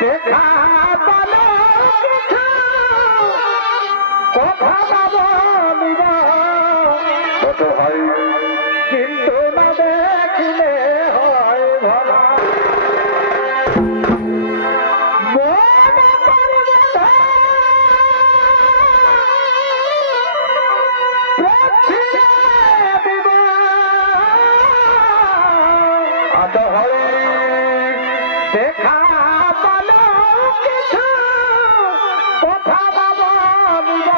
দেখা বলো কিছু কথা বলিব কত ভাই কিন্তু না দেখিলে হয় ভালো মনে পড়বে আচ্ছা ভাই দেখা বলো কিছু কথা বলিব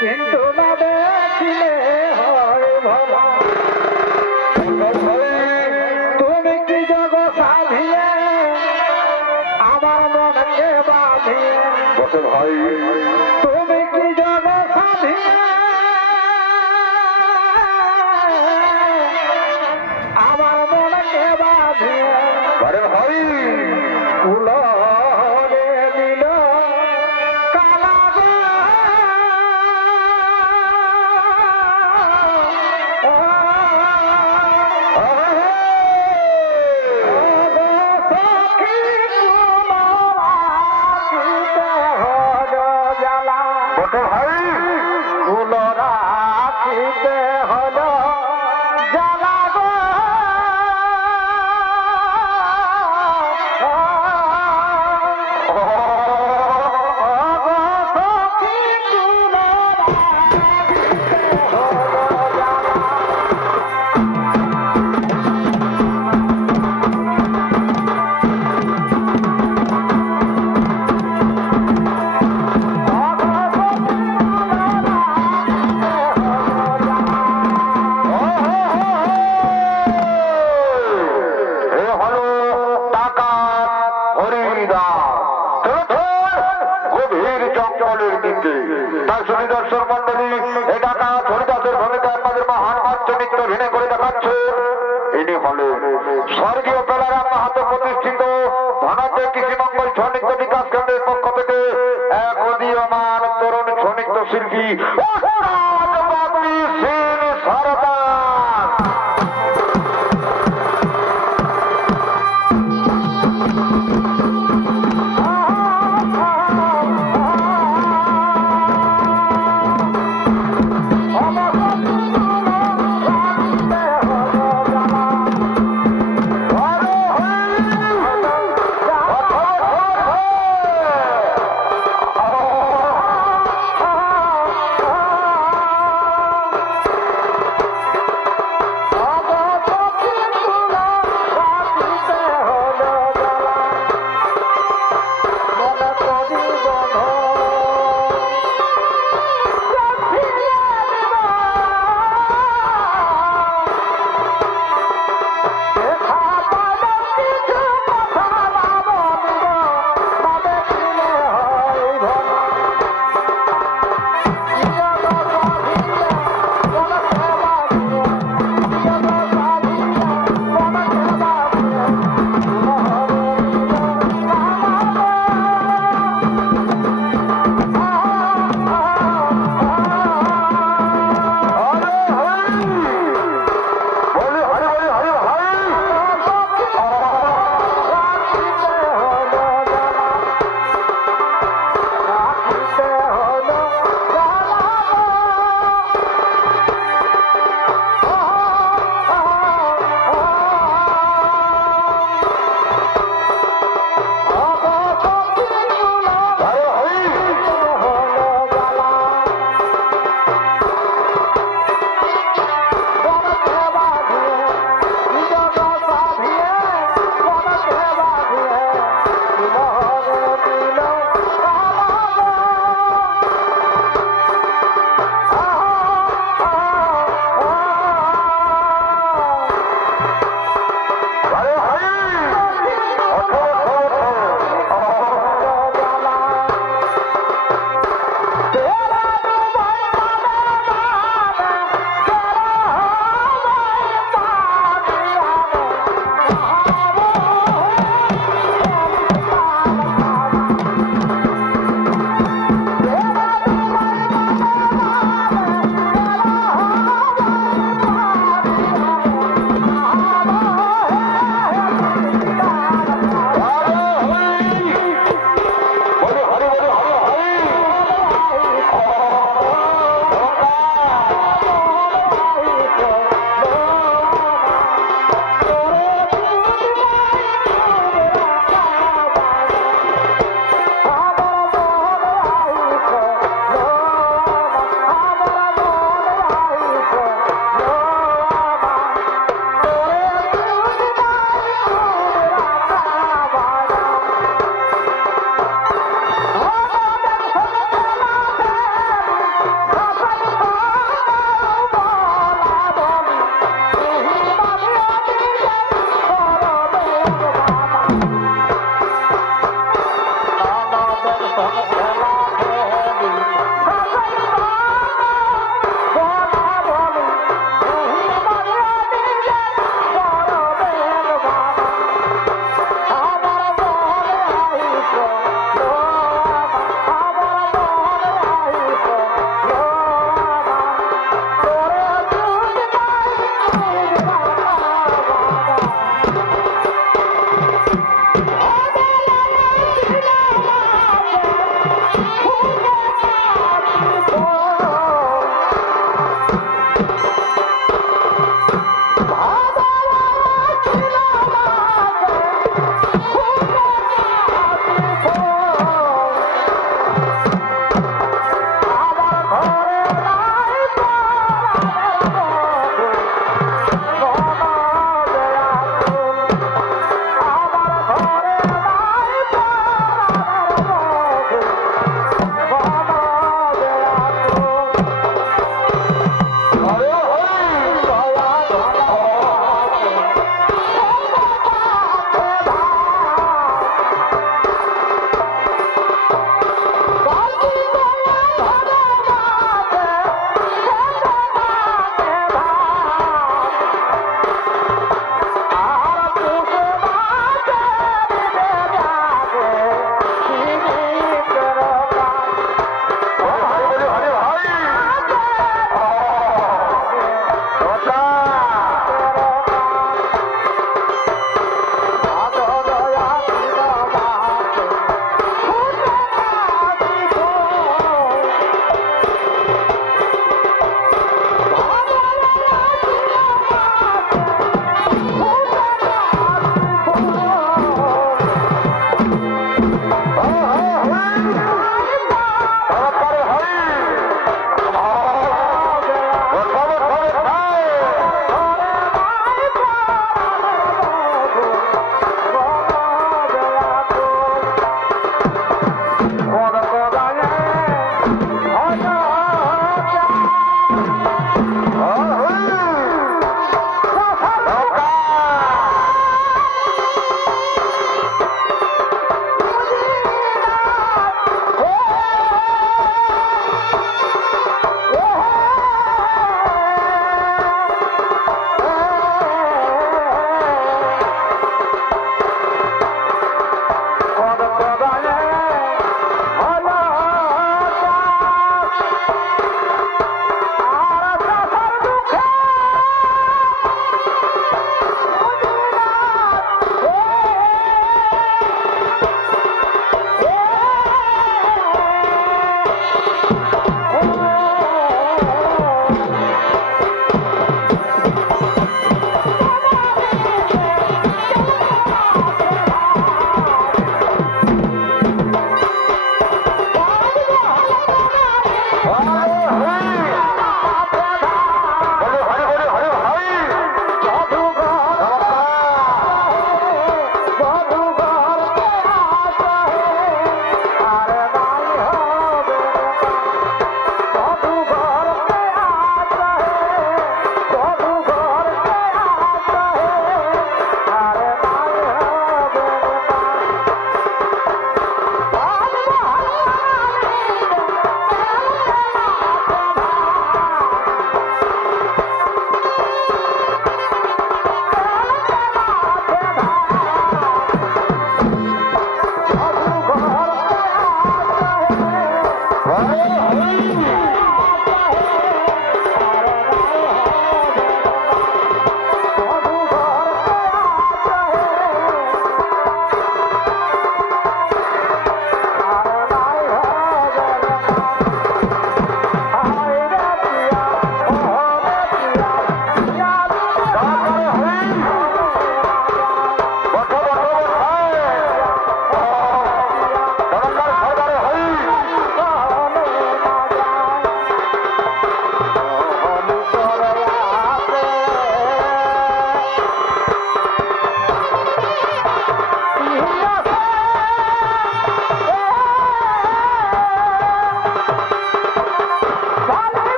কিন্তু না দেখিলে হয় ভালো তুমি কি জগ সাধিয়ে আমার মনকে বাঁধিয়ে বসে ভাই তুমি কি জগ সাধিয়ে আমার মনকে বাঁধিয়ে আরে ভাই উলরে দিল কালা গো সখী জ্বালা বসে ভাই ফুল রাখিতে হল জ্বালা গো সখী ফুল রাখিতে হল জ্বালা এ হলো টাকা হরিদাস গভীর জঙ্গলের দিকে তাই শুনি দর্শক মন্ডলী এই টাকা হরিদাসের ভূমিকা আপনাদের মহান চরিত্র ভিনে করে দেখাচ্ছে ইনি হলেন স্বর্গীয় বেলারাম মাহাতো প্রতিষ্ঠিত ধনঞ্জয় কৃষি মঙ্গল ছৌ নৃত্য বিকাশ কেন্দ্রের পক্ষ থেকে এক উদীয়মান তরুণ ছৌ নৃত্য শিল্পী বাপি সিং সরদার।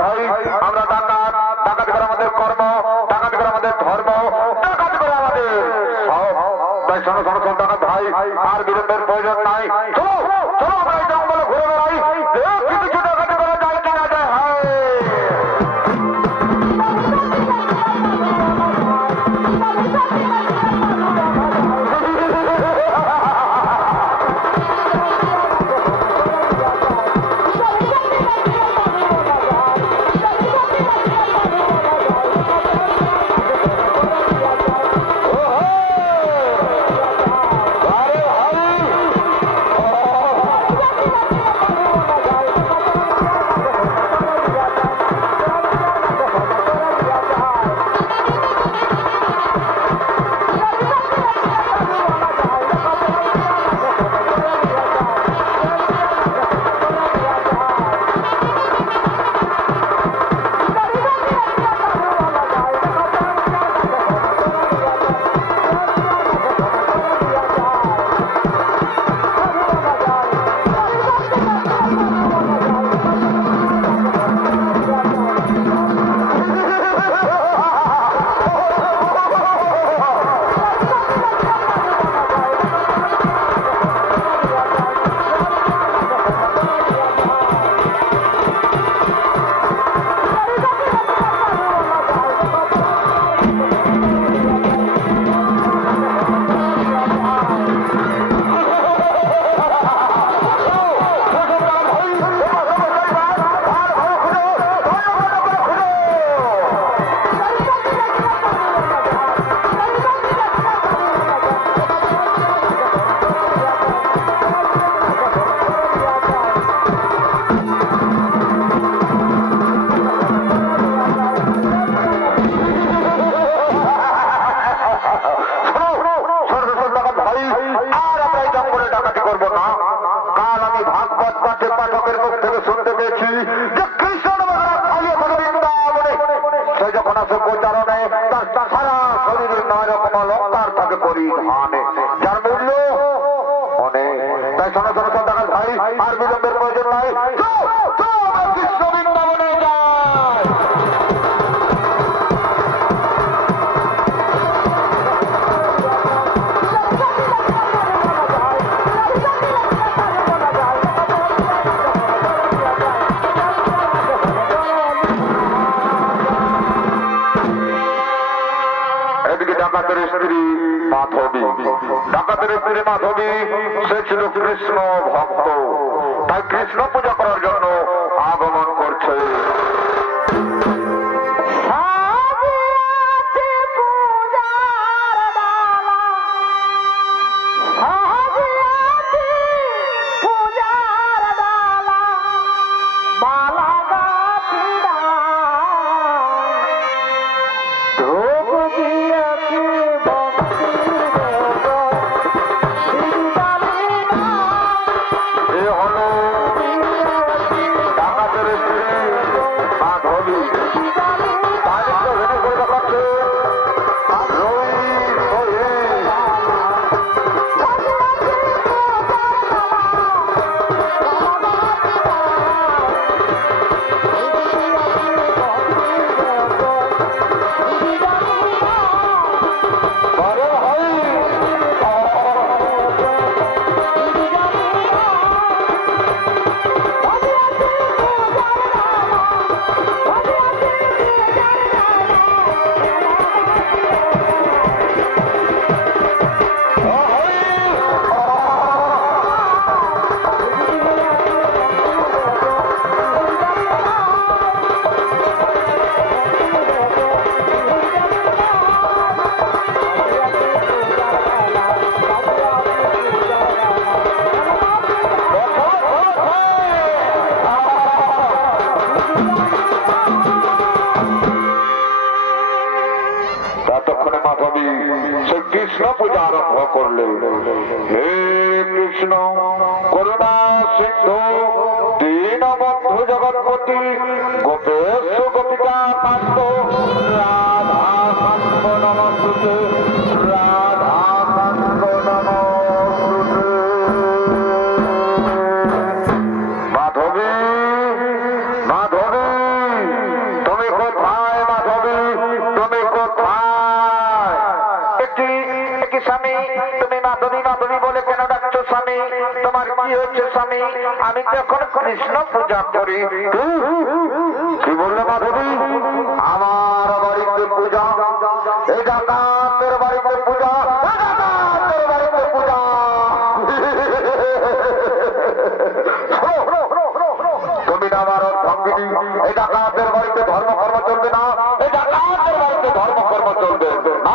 ভাই আমরা ডাকাত, ডাকাতি করে আমাদের কর্ম, ডাকাতি করে আমাদের ধর্ম, ডাকাতি করে আমাদের সব। তাই শোনো শোনো শোনো ডাকাত ভাই, আর বিলম্বের প্রয়োজন নাই। চলো চলো আমরা এই জঙ্গলে ঘুরে বেড়াই, দেখি কিছু ডাকাতি করা যায় কি না যায়। হায় যার মূল্য অনেক। তাই শোনো শোনো শোনো ডাকাত ভাই, আর বিলম্বের প্রয়োজন নাই। কৃষ্ণ বৃন্দাবনে যায়। ডাকাতের স্ত্রী মাধবী, ডাকাতের স্ত্রী মাধবী সে ছিল কৃষ্ণ ভক্ত, তাই কৃষ্ণ পূজা করার জন্য আগমন করছে। ততক্ষণে মাধবী সে কৃষ্ণ পূজা আরম্ভ করলেন। হে কৃষ্ণ করুণা সিন্ধু দীনবন্ধু জগৎপতি গোপেশ গোপিকা কান্ত রাধা কান্ত নমস্তুতে, রাধা কান্ত নমস্তুতে। মাধবী মাধবী স্বামী আমি যখন কৃষ্ণ পূজা করি। কি বললে মাধবী? আমার বাড়িতে পূজা, এই ডাকাতের বাড়িতে পূজা, ডাকাতের বাড়িতে পূজা। তুমি না আমার অর্ধাঙ্গিনী, এই ডাকাতের বাড়িতে ধর্মকর্ম চলবে না, এই ডাকাতের বাড়িতে ধর্মকর্ম চলবে না।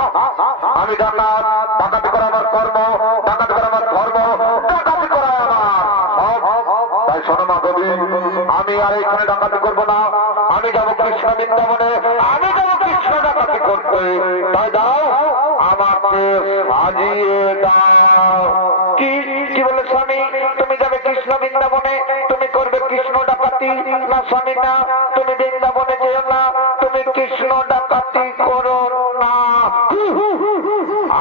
আমি ডাকাত, ডাকাতি করা আমার কর্ম, ডাকাতি করা আমার ধর্ম, ডাকাতি করা আমার সব। তাই শোনো মাধবী, আমি আর এখানে ডাকাতি করবো না, আমি যাবো কৃষ্ণ বৃন্দাবনে, আমি যাবো কৃষ্ণ ডাকাতি করতে। তাই দাও আমাকে সাজিয়ে দাও। কি কি বলে স্বামী? তুমি যাবে কৃষ্ণ বৃন্দাবনে, তুমি করবে কৃষ্ণ ডাকাতি? না স্বামী না, তুমি বৃন্দাবনে যেও না, তুমি কৃষ্ণ ডাকাতি করো না।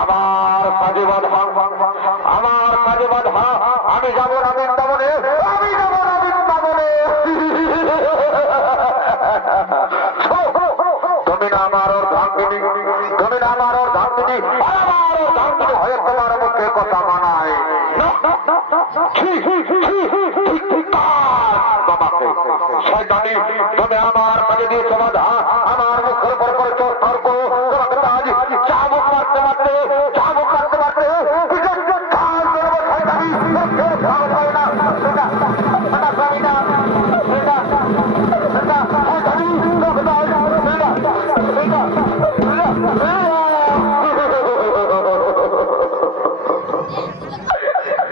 আমার কাজে বাধা, আমার কাজে বাধা, আমি যাবো না বৃন্দাবনে, আমি যাবো না বৃন্দাবনে। তুমি না আমার অর্ধাঙ্গিনী, তুমি না আমার অর্ধাঙ্গিনী, আমার অর্ধাঙ্গিনী হয়ে তোমার মুখে কথা মানায় বাবাকে। শয়তানি, তুমি আমার কাজে দিয়েছো বাধা, আমার মুখের উপর করেছো তর্ক, তোমাকে আজ চাবুক মারতে মারতে, চাবুক মারতে মারতে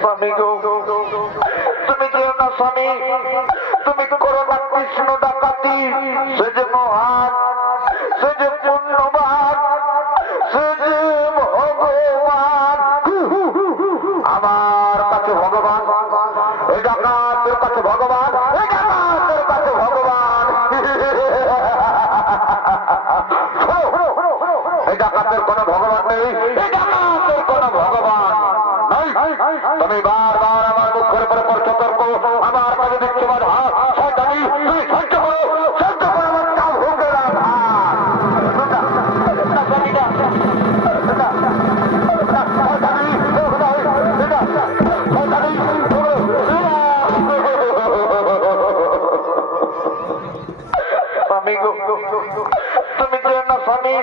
স্বামী গো, তুমি যেও না স্বামী, তুমি করো না কৃষ্ণ ডাকাতি। সে যে মহান, সে যে পুণ্যবান, সে যে ভগবান। আমার কাছে ভগবান, এই ডাকাতের কাছে ভগবান, এই ডাকাতের কাছে ভগবান। এই ডাকাতের কোনো ভগবান নেই, এই ডাকাতের কোনো ভগবান নাই। তুমি বারবার আমার মুখের উপরে করছো তর্ক, আমার কাছে দেখছো বাধা। শয়তানি, তুমি সহ্য করো, সহ্য করো আমার কাম হোক না। স্বামী গো, তুমি যেও না স্বামী,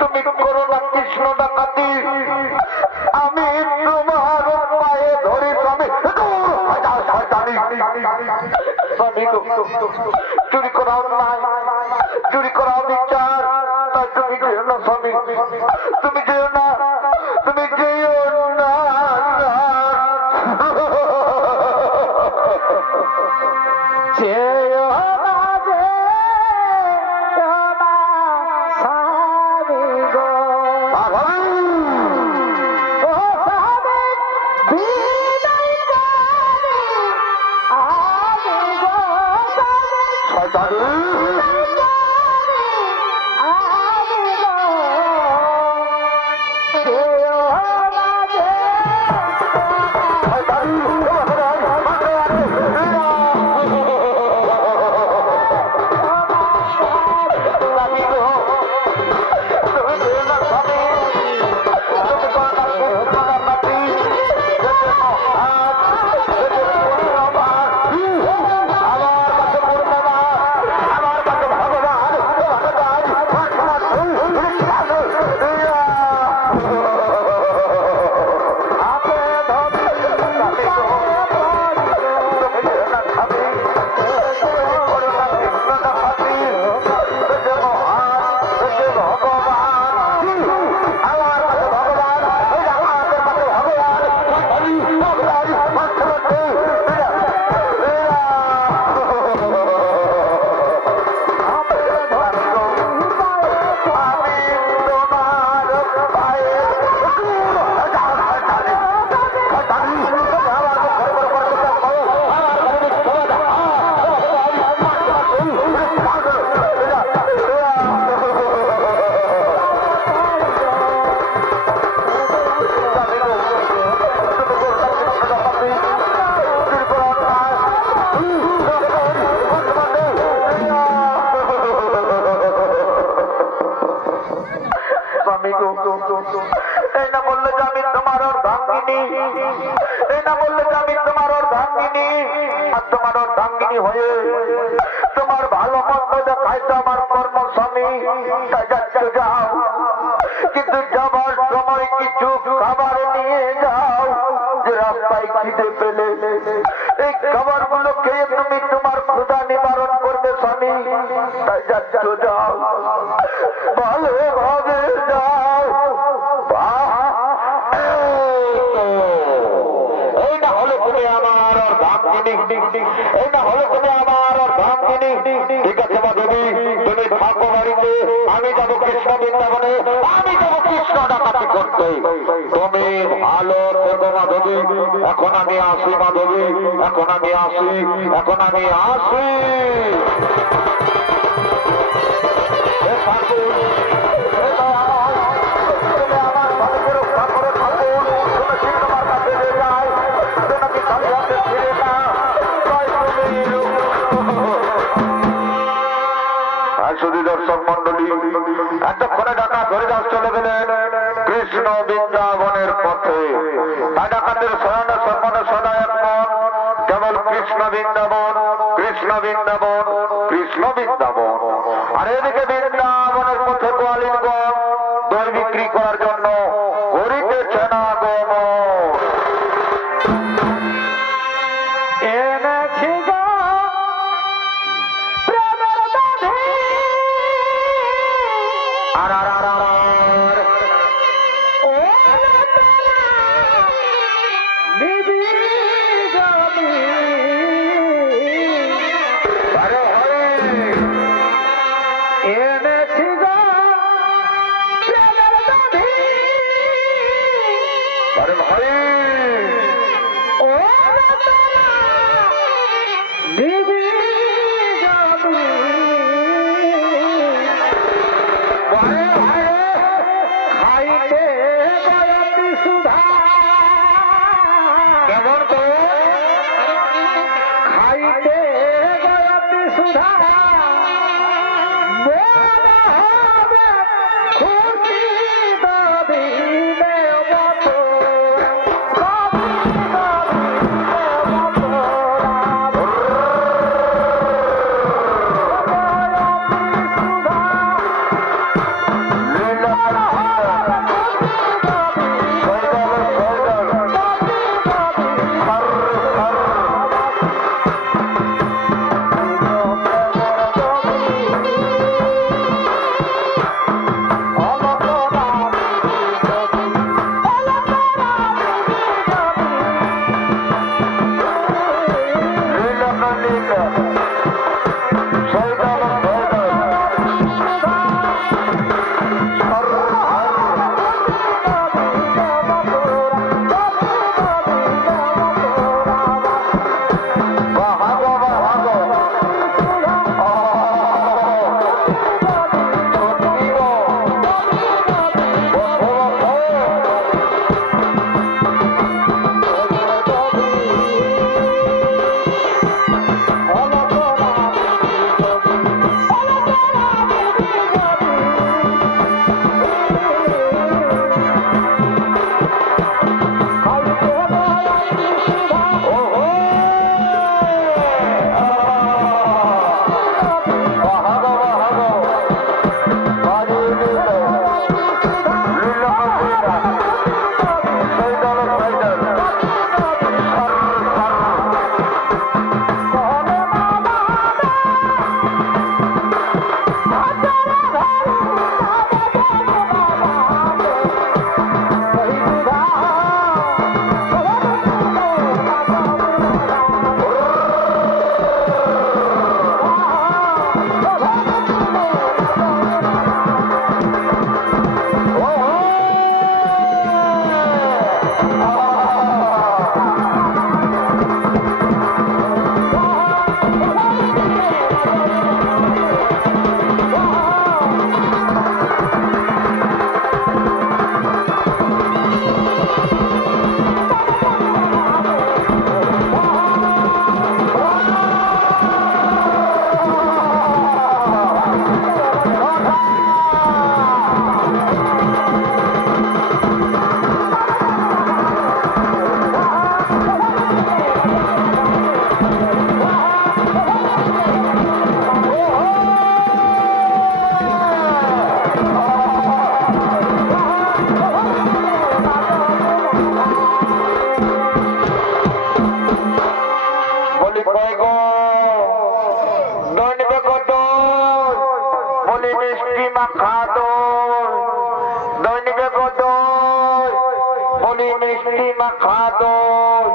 তুমি করো না কৃষ্ণ ডাকাতি। আমি তোমার পায়ে ধরি স্বামী। স্বামী গো, চুরি করাও নাই, চুরি করাও বিচার, তাই তুমি যেও না স্বামী, তুমি যেও না, তুমি যেও না। যেও না, যেও না স্বামী গো, ও স্বামী বিদায় করে আমি গো, স্বামী বিদায় করে আমি গো, যেও না, যেও হয়তো আমার কর্ম স্বামী, তাই যাচ্ছ যাও, কিন্তু যাবার সময় কিছু খাবার নিয়ে যাও, যে রাস্তায় খিদে পেলে এই খাবার গুলো খেয়ে তুমি তোমার ক্ষুধা নিবারণ করবে স্বামী, তাই যাচ্ছ যাও, ভালোভাবে যাও। এই না হলে তুমি আমার আর দাম কিনি, এই না হলে তুমি আমার আর দাম কিনি। ঠিক আছে মা দেবী, তুমি থাকো বাড়িতে, আমি যাবো কৃষ্ণ বৃন্দাবনে, আমি যাবো কৃষ্ণ ডাকাতি করতে। তুমি ভালো থেকো মা দেবী, এখন আমি আসি মা দেবী, এখন আমি আসি, এখন আমি আসি। দর্শক মন্ডলী, এতক্ষণে ডাকাত হরিদাস চলে গেলেন কৃষ্ণ বৃন্দাবনের পথে। তাই ডাকাতের শয়নে সম্মানে সদা এক মন, কেবল কৃষ্ণ বৃন্দাবন, কৃষ্ণ বৃন্দাবন, কৃষ্ণ বৃন্দাবন। আর এদিকে বৃন্দাবনের পথে গোয়ালিনগণ দই বিক্রি করার জন্য করিতেছে না গমন। এনেছি গো প্রেমের বাঁধি, আর আর আর আর ও নিবিড় জমি। আরে হরি এনেছি গো প্রেমের বাঁধি, আরে ভাই ও নিবিড় জমি। ভাই মাখা দই দই নিবে গো দই বলি মিষ্টি মাখা দই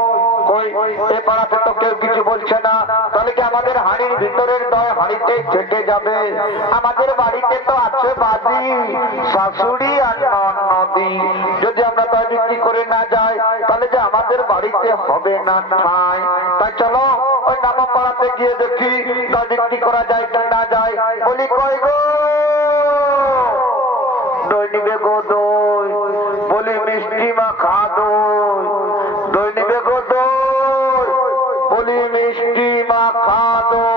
কই এ পাড়াতে তো কেউ কিছু বলছে না, তাহলে কি আমাদের হাড়ির ভিতরের দই হাড়িতে থেকে যাবে? আমাদের বাড়িতে তো আছে বাদি শাশুড়ি আর ননদি, যদি আমরা দই বিক্রি করে না যাই তাহলে যে আমাদের বাড়িতে হবে না ঠাঁই। তাই চলো ওই নামা পাড়াতে গিয়ে দেখি দই বিক্রি করা যায় কি না যায়। বলি কই গো দই নিবে গো দই বলি মিষ্টি মাখা দই দই নিবে গো দই বলি মিষ্টি মাখা দই।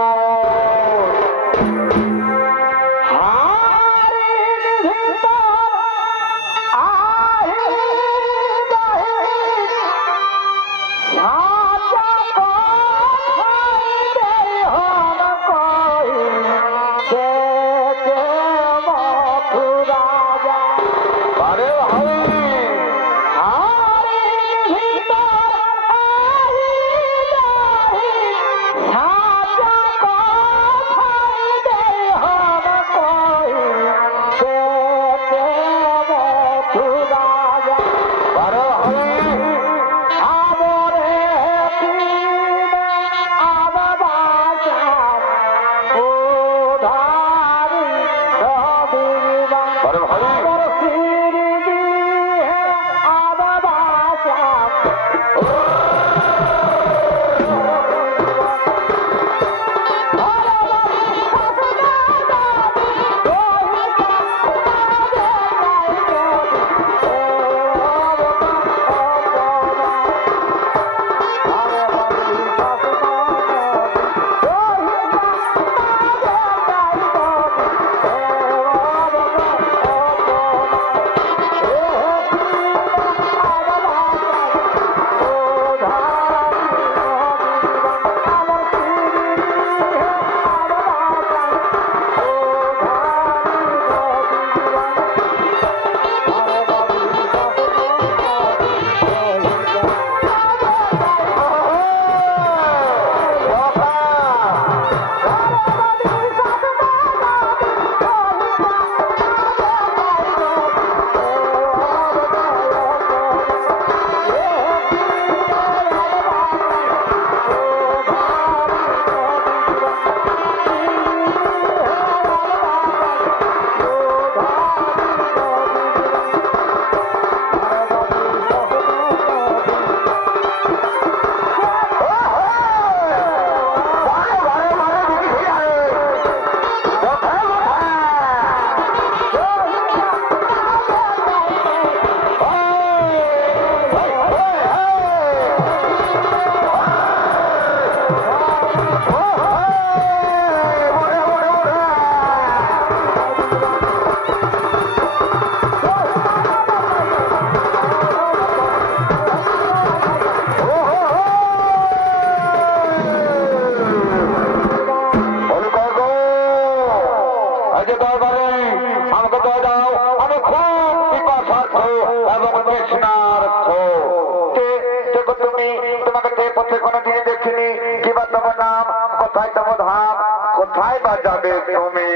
কোথায় বা যাবে তুমি?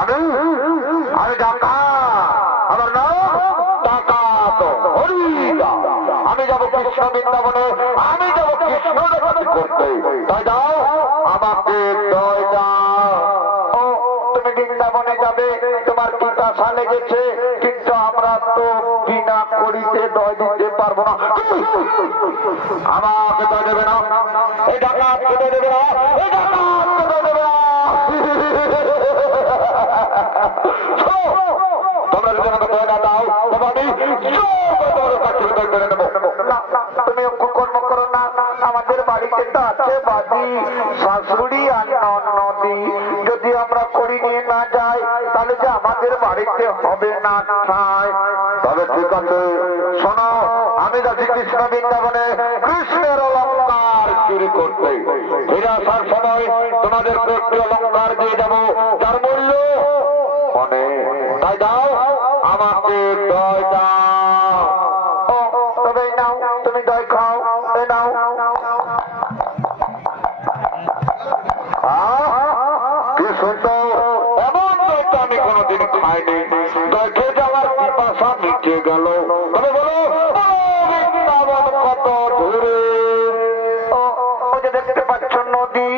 আমি আমি ডাকা, আমার নাম ডাকাত হরিদা। আমি যাবো কৃষ্ণ বৃন্দাবনে, আমি যাবো কৃষ্ণ দেখাতে করতে। তাই দাও আমাকে দয় দাও। ও তুমি বৃন্দাবনে যাবে, তোমার পিতাশা লেগেছে, কিন্তু আমরা তো বিনা করিতে দয় দিতে পারবো না। আমাকে দয় দেবে না, এই ডাকাতকে দয় দেবে না, এই ডাকাতকে দয় দেবে না। তোমরা যদি আমাকে দয় না দাও তবে আমি তুমি কর্ম করো না। আমাদের বাড়িতে তো আছে বাদি শাশুড়ি আর ননদি, যদি আমরা করি নিয়ে না যাই তাহলে যে আমাদের বাড়িতে হবে না ঠাঁই। তবে ঠিক আছে, শোনো, আমি যাচ্ছি কৃষ্ণ বৃন্দাবনে কৃষ্ণের অলঙ্কার চুরি করতে। ফিরে আসার সময় তোমাদের প্রতি অলঙ্কার দিয়ে যাবো, তার মূল্য মনে। তাই দাও আমাকে দয় দাও। ও তবে নাও, তুমি দয় খাও, এ নাও। কি সুন্দর, এমন দই তো আমি কোনোদিন খাই পাইনি, দেখে যাওয়ার পিপাসা মিটে গেল। তবে বলো বৃন্দাবন কত দূরে? ওই যে দেখতে পাচ্ছ নদী,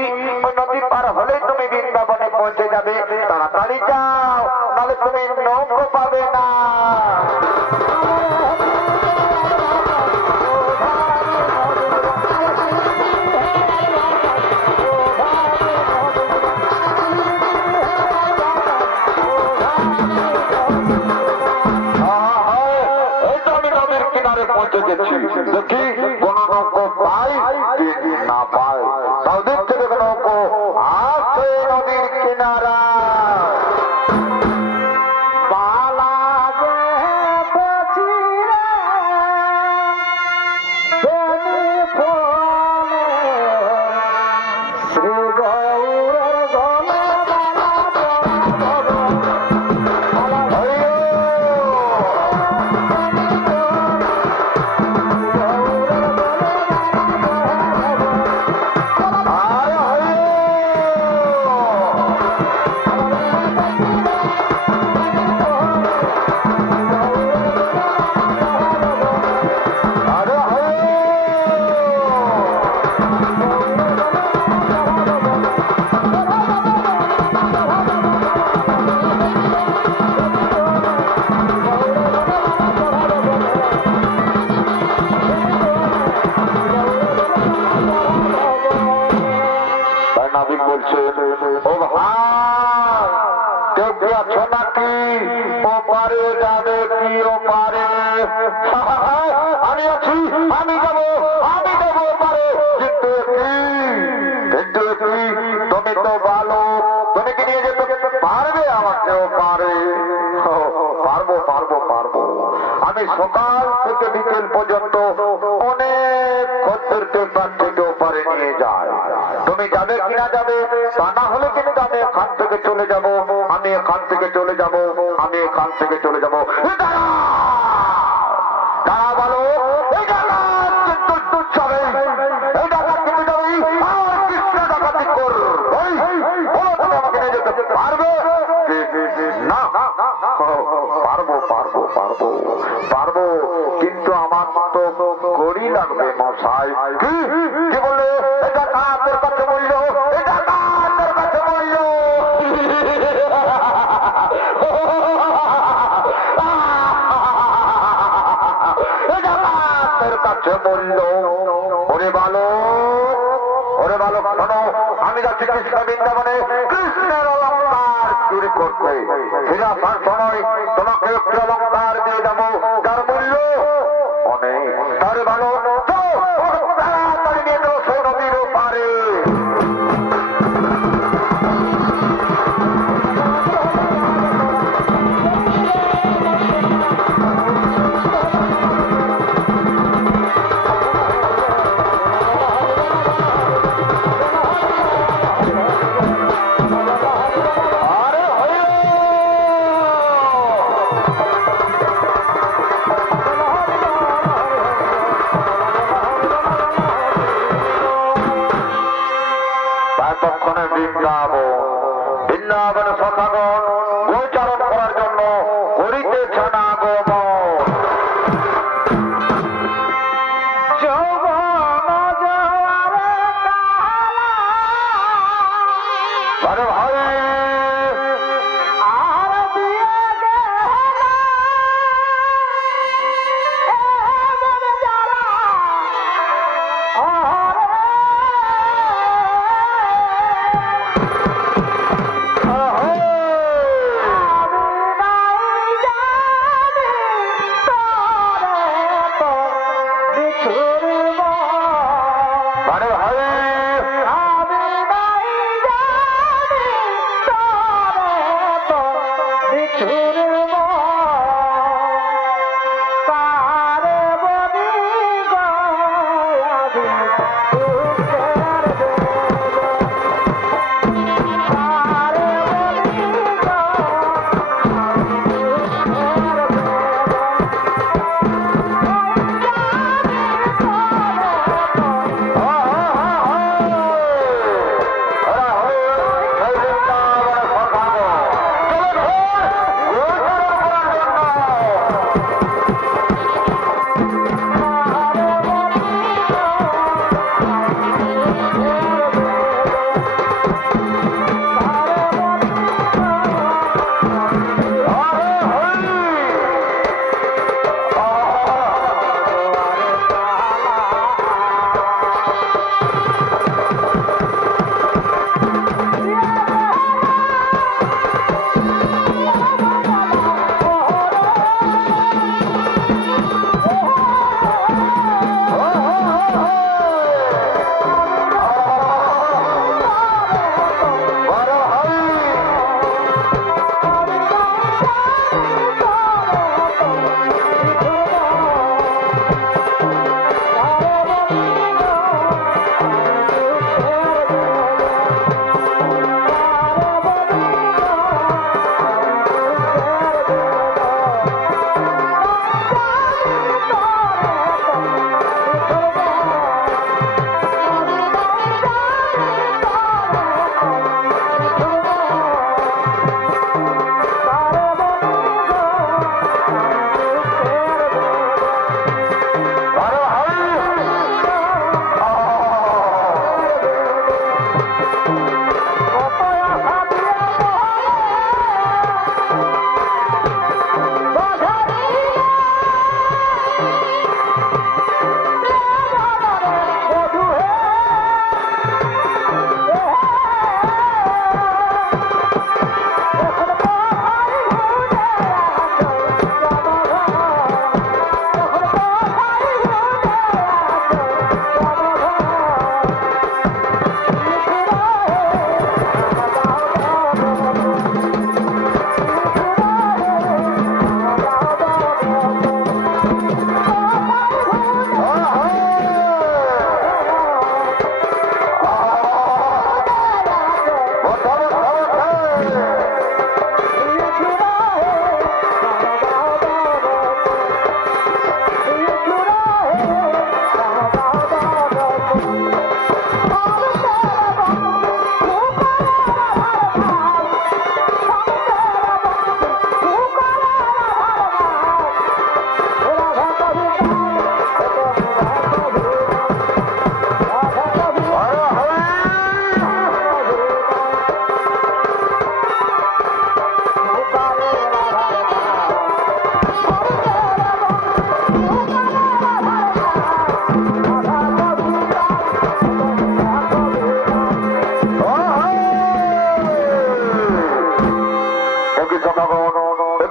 ওই নদী পার হলেই তুমি বৃন্দাবনে পৌঁছে যাবে। তাড়াতাড়ি যাও, নাহলে তুমি নৌকো পাবে না। পৌঁছে গেছি, দেখি কোন নৌকো পাই কি না পাই। তাও দেখতে দেখে নৌকো আসছে নদীর কিনারা। বলছে, ও ভাই কেউ কি আছো নাকি? ও পারে যাবে কি? ও পারে? আমি আছি, আমি যাবো, আমি যাবো পারে। কিন্তু কি তুমি তো ভালো, তুমি কি নিয়ে যেতে পারবে আমাকে? ও পারে? পারবো পারবো পারবো। আমি সকাল থেকে বিকেল পর্যন্ত অনেক খদ্দেরকে তার থেকে ওপারে নিয়ে যায়। তুমি যাবে কিনা যাবে, তা না হলে কিন্তু আমি এখান থেকে চলে যাব, আমি এখান থেকে চলে যাব, আমি এখান থেকে চলে যাব। তারা বলো এই ডাকাত কিন্তু তুই যাবে, এই ডাকাত কিন্তু যাবে, আমার কৃষ্ণ ডাকাতি কর। বলো তুমি আমাকে নিয়ে যেতে পারবে? না, পারবো পারবো পারবো পারবো, কিন্তু আমার তো কড়ি লাগবে মশাই। কি বললে? এটা কাদের কাছে বলল, এটা কাদের কাছে বলল? এটা কাদের কাছে বলল? ওরে ভালো, ওরে ভালো, শোনো, আমি যাচ্ছি কৃষ্ণ বৃন্দাবনে কৃষ্ণের অলঙ্কার চুরি করতে। ফিরে আসার সময় তোমাকে একটি অলঙ্কার দিয়ে যাবো, যার মূল্য অনেক। তাহলে ভালো, তাড়াতাড়ি নিয়ে যাও সেই নদীর পারে।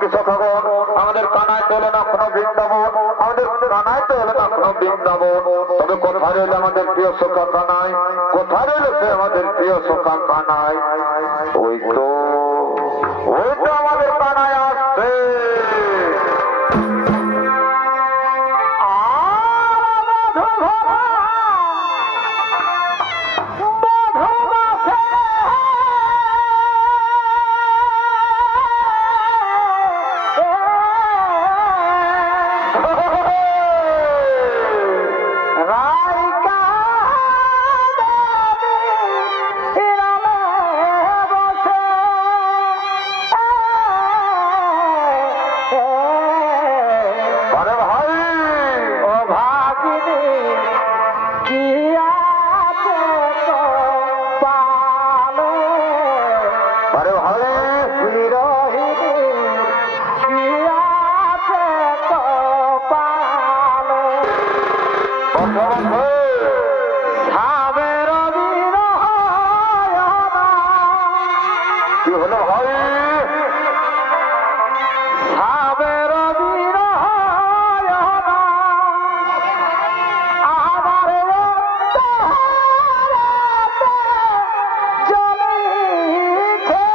সখী সখাগণ, আমাদের কানায় তো এলো না কোনো বৃন্দাবন, আমাদের কানায় তো এলো না কোনো বৃন্দাবন। তবে কোথায় রইল আমাদের প্রিয় সখা কানাই? কোথায় রইল সে আমাদের প্রিয় সখা কানাই? ওই তো আমাদের কানায় আসছে। আরে ভাই, ও ভাগিনী কি আছে তো পালে আরে ভাই, বিরহিনী কি আছে তো পালে বন্ধু, সাবের বিরহ কি হলো ভাই? সাবের বিরহ আমার জ্বলিছে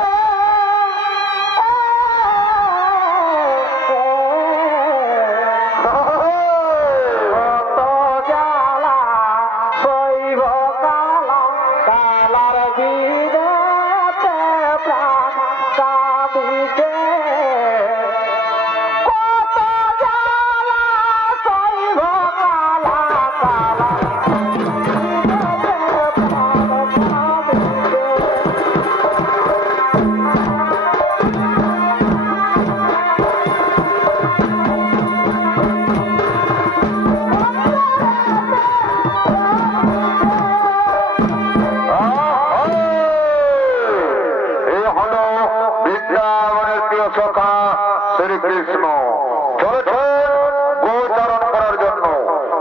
কত জ্বালা সইব কালা কালার বিদেতে প্রাণ কাঁদিছে কত জ্বালা সইব কালা কালার বিদেতে প্রাণ কাঁদিছে এই হলো বৃন্দাবনের প্রিয় সখা শ্রীকৃষ্ণ চলেছেন গোচারণ করার জন্য।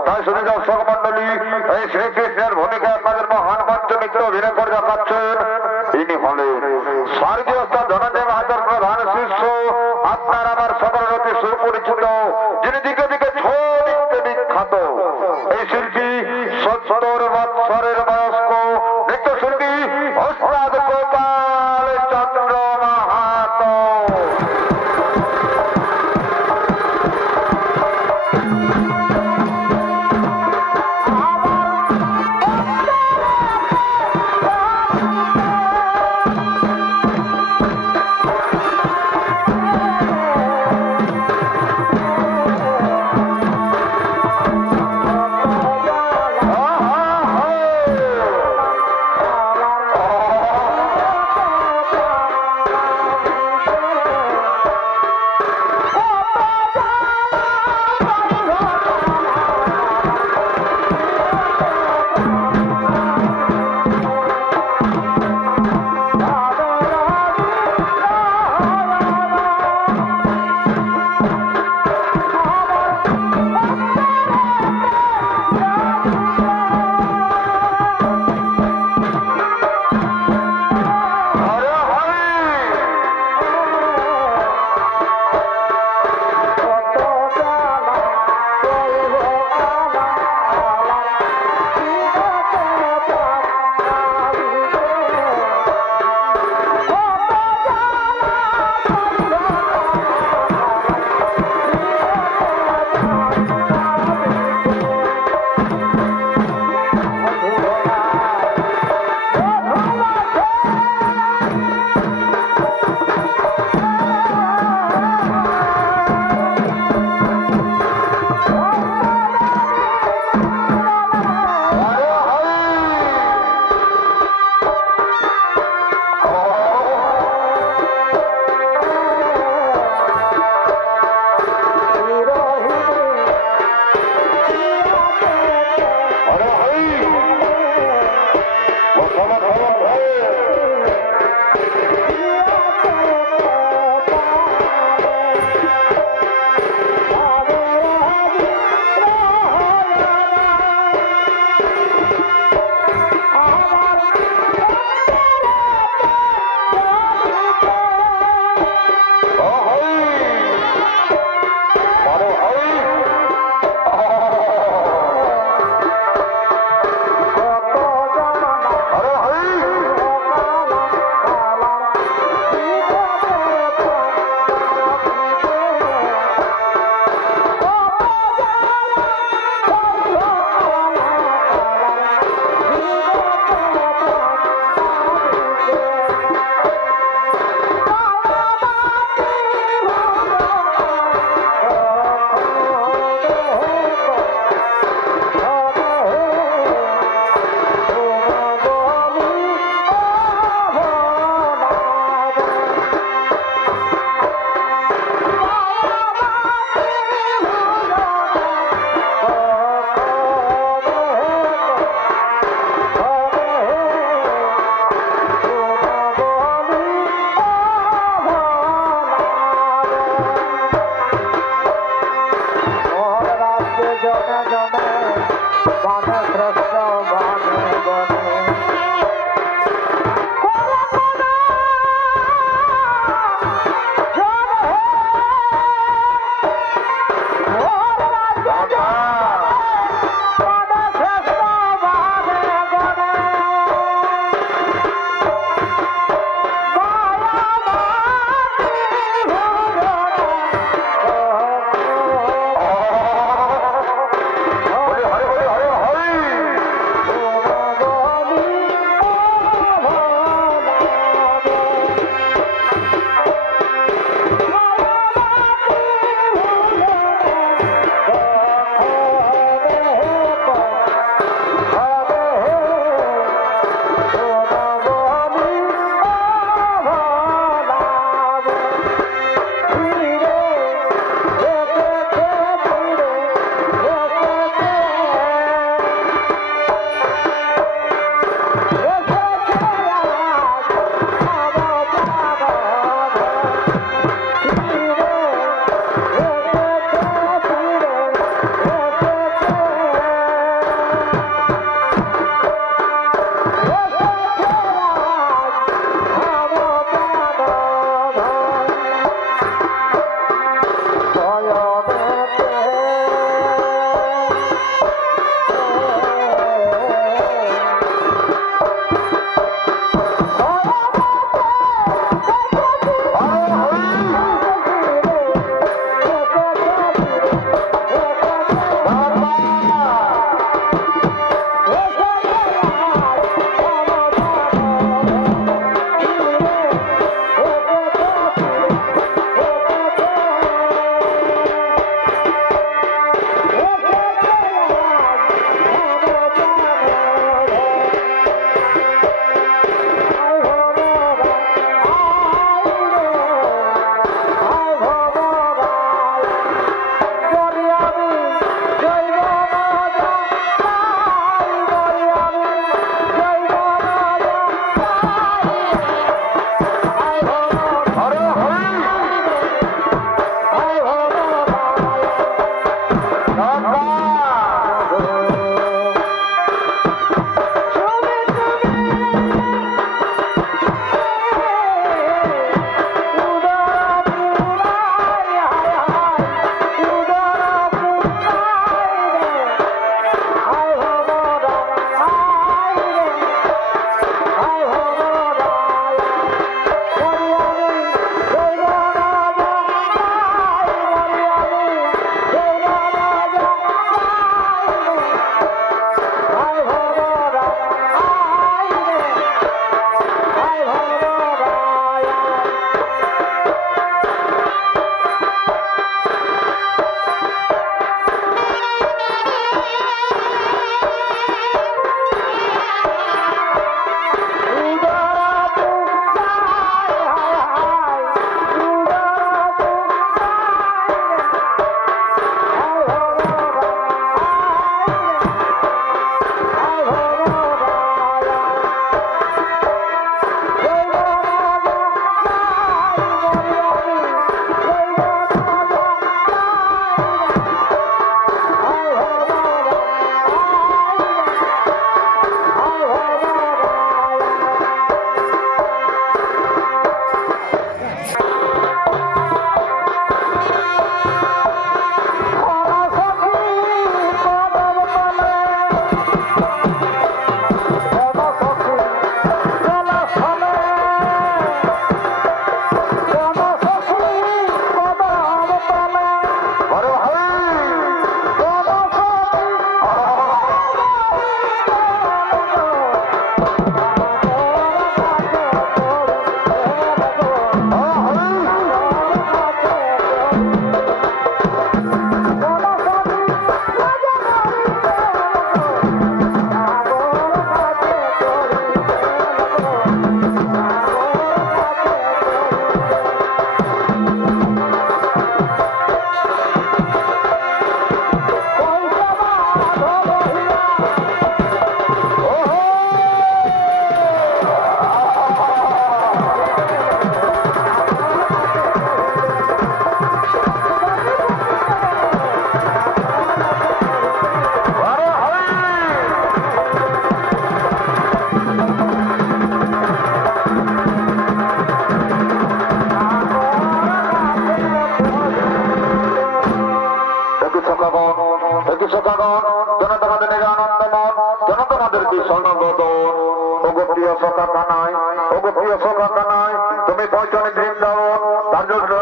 তাই শুধু দর্শক মন্ডলী, এই শ্রীকৃষ্ণের ভূমিকা আপনাদের মহান মঞ্চমিত্র অভিনয় করে দেখাচ্ছেন। ইনি হলেন স্বর্গীয় ধনঞ্জয় মাহাতোর প্রধান শিষ্য, আপনার আমার সকলের অতি সুপরিচিত, যিনি দিকে দিকে ছড়িয়ে বিখ্যাত এই শিল্পী 70 বৎসরের বয়স্ক নৃত্যশিল্পী ওস্তাদ গোপাল চন্দ্র মাহাতো। আমার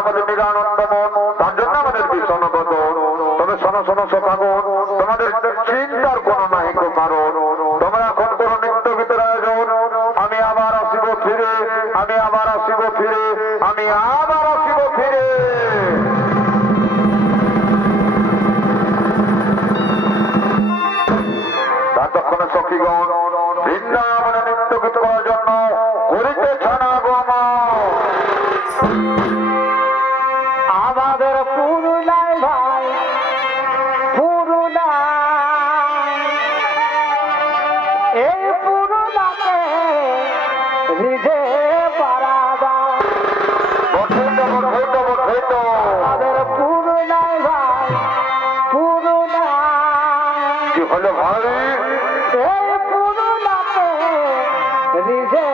আমাদের নিরানন্দ মন, তার জন্য আমাদের ভীষণ বদন। তবে শোনো শোনো সখাগণ, তোমাদের চিন্তার কোনো নাই গো কারণ। তোমরা এখন কোনো নিত্য গীতের আয়োজন, আমি আবার আসিব ফিরে, আমি আবার আসিব ফিরে, আমি আবার আসিব ফিরে। ততক্ষণে সখীগণ বৃন্দাবনে নৃত্য গীত করার জন্য করিতেছে না গমন। আমাদের পুরুলাই ভাই পুরুলাই, এই পুরুলাকে নিজে পারা দাও। আমাদের পুরুলাই ভাই পুরুলাই, কি হলো ভাই? এই পুরুলাকে নিজে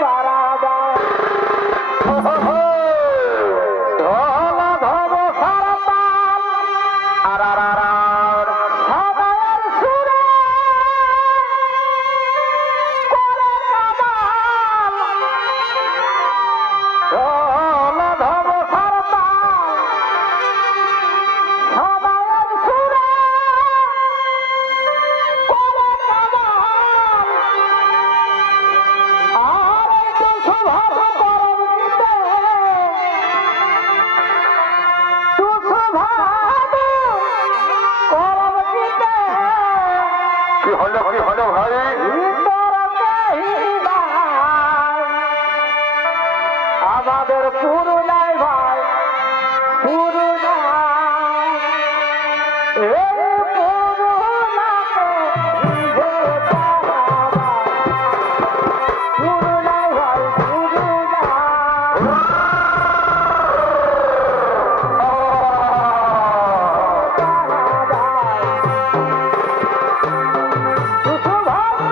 পারা দাও। ধল ধব সারতাল আর আর আর আর। সবাইয়ের সুরে করে কামাল। ধল ধব সারতাল সবাইয়ের সুরে করে কামাল। আর একটু শুভাভ করম গীতে কি হলো কি হলো ভাই? আমাদের পুরুলাই ভাই পুরুলাই, এই পুরুলাকে নিজে পারা দাও। পুরুলাই ভাই পুরুলাই, পারা দাও।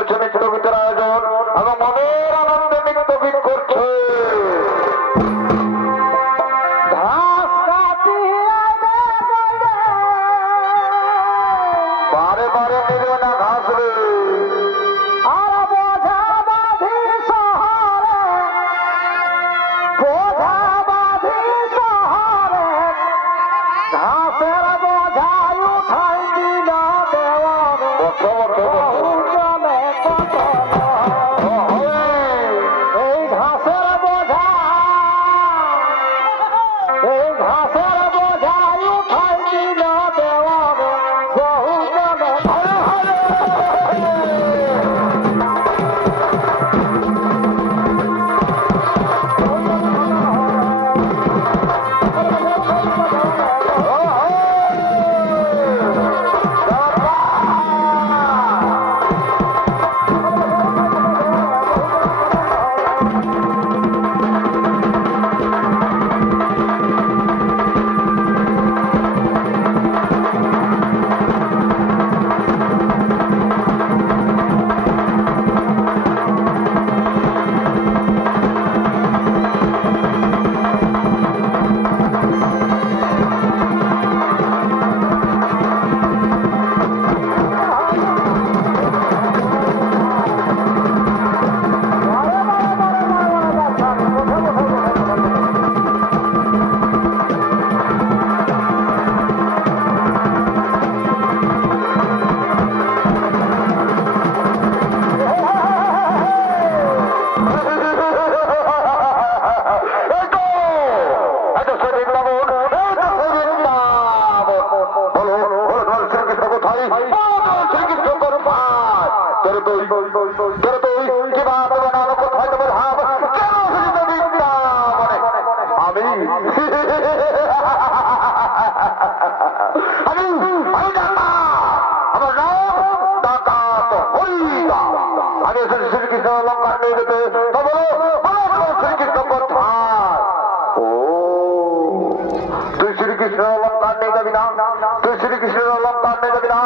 করেছে নৃত্যগীতের আয়োজন এবং মনের আনন্দে নৃত্যগীত করছে। ঘাস কাটিয়া দে বারে বারে নেবে না ঘাস রে, আর বোঝা বাঁধি শহরে, বোঝা বাঁধি শহরে, ঘাসের বোঝাই উঠাই দিল দেওয়ারে, বহুজনে কত এই ঘাসের বোঝা, এই ঘাসের বোঝাই উঠাই দিল দেওয়ারে, বহুজনে হরে হরে। শ্রীকৃষ্ণ লঙ্কা নিয়ে যেতে শ্রীকৃষ্ণ কোথায়? ও তুই শ্রীকৃষ্ণ লঙ্কা নিয়ে যাবি না, তুই শ্রীকৃষ্ণ লঙ্কা নিয়ে যাবি না,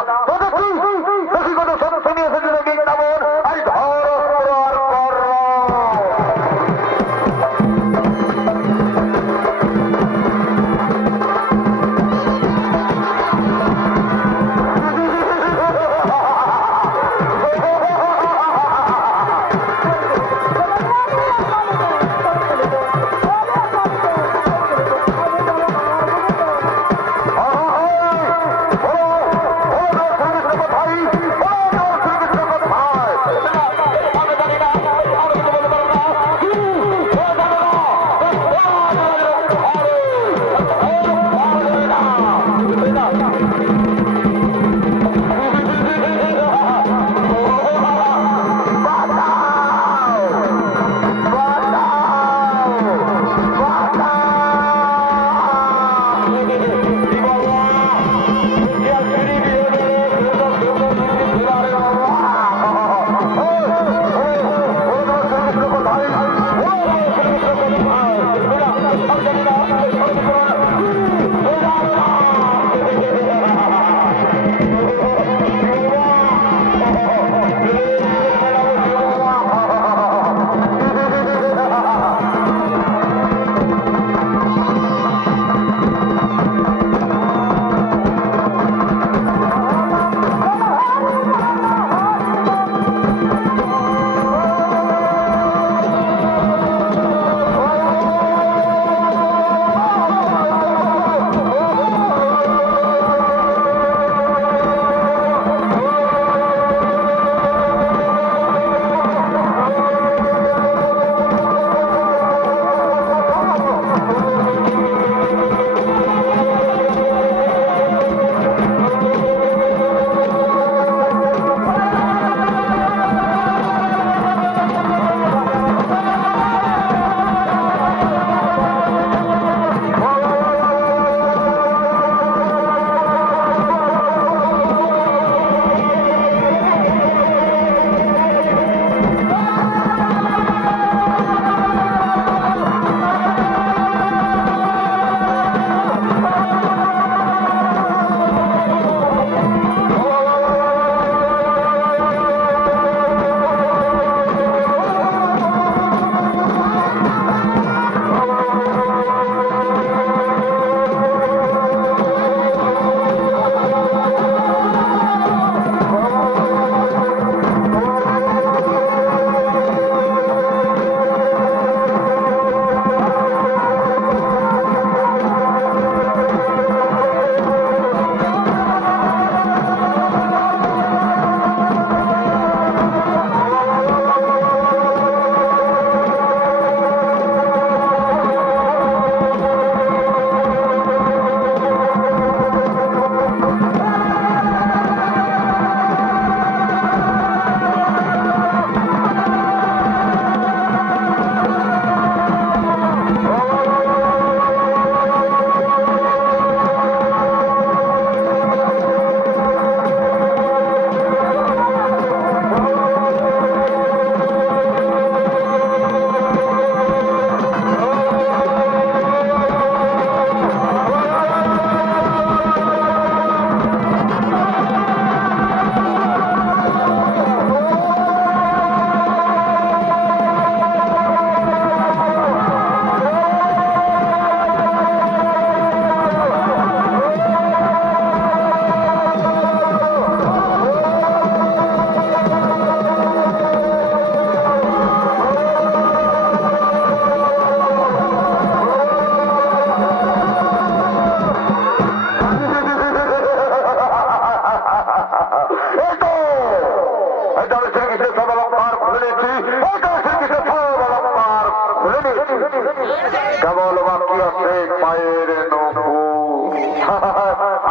কেবল বাকি আছে পায়ের নপুর।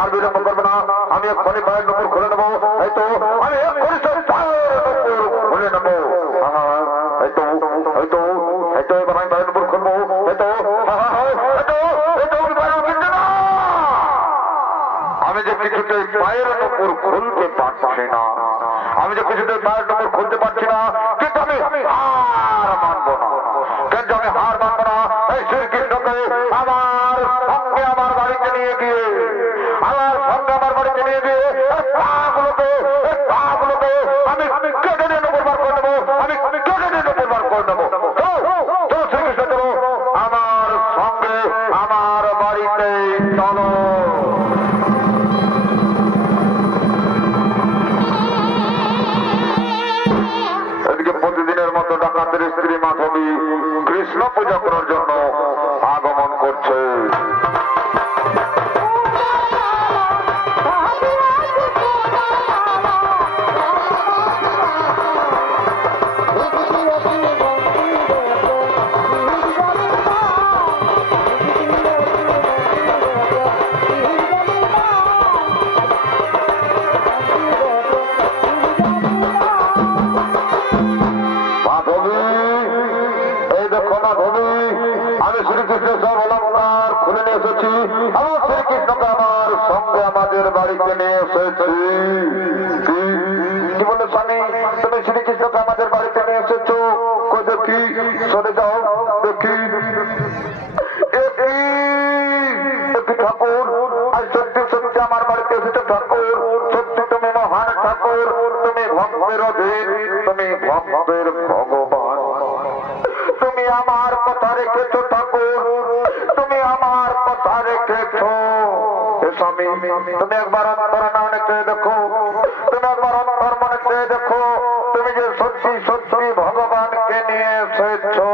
আর বিলম্ব করবে না, আমি এক্ষুনি পায়ের নপুর খুলে নেবো। এই তো আমি এক্ষুনি সেই পায়ের নপুর খুলে নেবো। এই তো এই তো এই তো এবার আমি পায়ের নপুর খুলবো। এই তো আমি যে কিছুতে পায়ের নপুর খুলতে পারছি না, আমি যে কিছুতে পায়ের নপুর খুলতে পারছি না, কিন্তু আমি হার মানবো না। কিন্তু আমি হার মানবো না। এই শ্রীকৃষ্ণকে আমার সঙ্গে আমার বাড়িতে নিয়ে গিয়ে পাগুলোকে আমি কেটে নিয়ে নপুর বার করে নেবো। আমি কেটে নিয়ে নপুর বার করে নেবো। তো শ্রীকৃষ্ণ চলো আমার সঙ্গে আমার বাড়িতে চলো। এদিকে প্রতিদিনের মতো ডাকাতের স্ত্রী মাধবী কৃষ্ণ পূজা করার জন্য আগমন করছে। আমি শ্রীকৃষ্ণ সব অলঙ্কার খুলে নিয়ে এসেছি। আমার শ্রীকৃষ্ণকে আমার সঙ্গে আমাদের বাড়িতে নিয়ে এসেছি। কি বলে স্বামী, তুমি শ্রীকৃষ্ণকে আমাদের বাড়িতে নিয়ে এসেছো? দেখি সরে যাও দেখি। ঠাকুর আজ সত্যি সত্যি আমার বাড়িতে এসেছো ঠাকুর। সত্যি তুমি মহান ঠাকুর, তুমি ভক্তের অধীন, তুমি ভক্তের ভগবান। তুমি আমার কথা রেখেছো ঠাকুর, তুমি আমার কথা রেখেছো। স্বামী তুমি একবার অন্তর মনে চেয়ে দেখো, তুমি একবার অন্তর মনে চেয়ে দেখো, তুমি যে সত্যি সত্যি ভগবানকে নিয়ে এসেছো।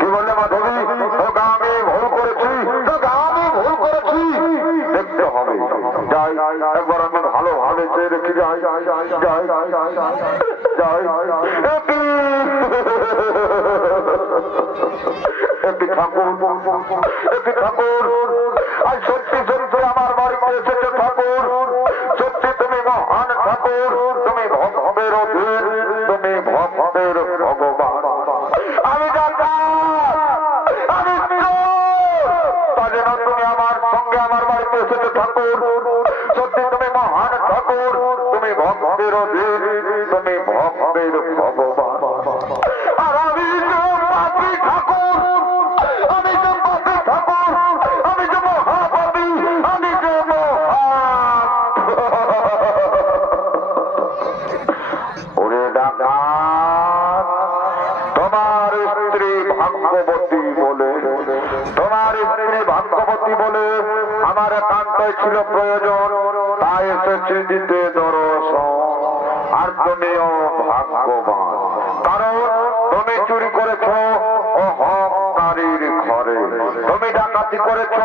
কি বললে মাধবী? আমি ভুল করেছি, আমি ভুল করেছি। দেখতে হবে, যাই একবার আমি ভালোভাবে চেয়ে রেখে যাই যাই ঠাকুর আজ সত্যি সত্যি আমার বাড়িতে এসেছে ঠাকুর। সত্যি তুমি মহান ঠাকুর, তুমি ভক্তের অধীন, তুমি ভক্তের ভগবান। আমি আমি তা যেন তুমি আমার সঙ্গে আমার বাড়িতে এসেছে ঠাকুর। সত্যি তুমি মহান ঠাকুর, তুমি ভক্তের অধীন, তুমি ভক্তের ভগবান। আর আমি পাপী ঠাকুর, আমি যে পাপী ঠাকুর, আমি যে মহাপাপী, আমি যে ওরে ডাকাত, তোমার স্ত্রী ভাগ্যবতী বলে, তোমার স্ত্রী ভাগ্যবতী বলে আমার একান্তই ছিল প্রয়োজন, তাই এসেছি দিতে দর্শন। আর তুমিও ভাগ্যবান, কারণ তুমি চুরি করেছ অহংকারীর ঘরে, তুমি ডাকাতি করেছ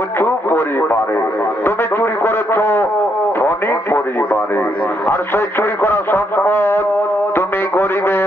উঁচু পরিবারে, তুমি চুরি করেছ ধনী পরিবারে। আর সেই চুরি করা সম্পদ তুমি গরিবের